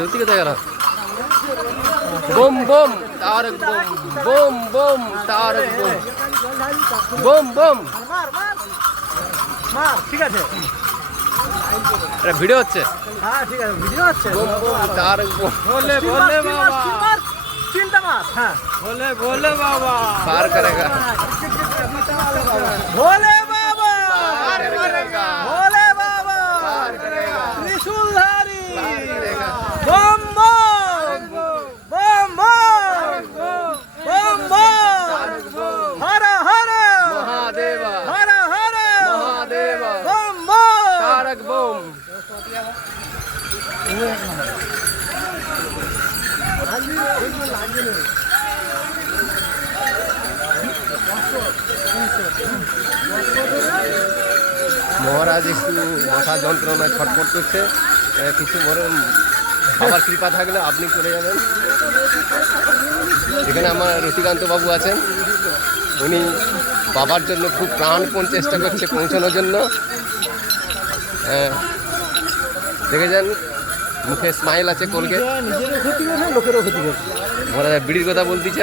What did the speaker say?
রতি কোথায় গেল? Bomb bomb Tarak bomb, bomb bomb Tarak bomb, bomb bomb. ঠিক আছে, এটা ভিডিও হচ্ছে। হ্যাঁ ঠিক আছে, ভিডিও হচ্ছে। Bomb bomb Tarak bomb. বলে বলে বাবা, চিন্তা মার। হ্যাঁ বলে বলে বাবা, পার করেগা, ভোলে বাবা, পার করেগা, ভোলে বাবা, পার করেগা, ত্রিশূলধারী, পার করেগা। বম বম বম বম বম বম, হর হর মহাদেবা, হর হর মহাদেবা, বম বম। তারক বোম। মহারাজ একটু মাথা যন্ত্রণায় ছটফট করছে। কিছু মরে বাবার কৃপা থাকলে আপনি চলে যাবেন। এখানে আমার রতিকান্ত বাবু আছেন, উনি বাবার জন্য খুব প্রাণপণ চেষ্টা করছে পৌঁছানোর জন্য। দেখে যান, মুখে স্মাইল আছে, কোলগেট। নিজেরও ক্ষতি করছে, লোকেরও ক্ষতি করছে। মহারাজ বিড়ির কথা বলতেছে।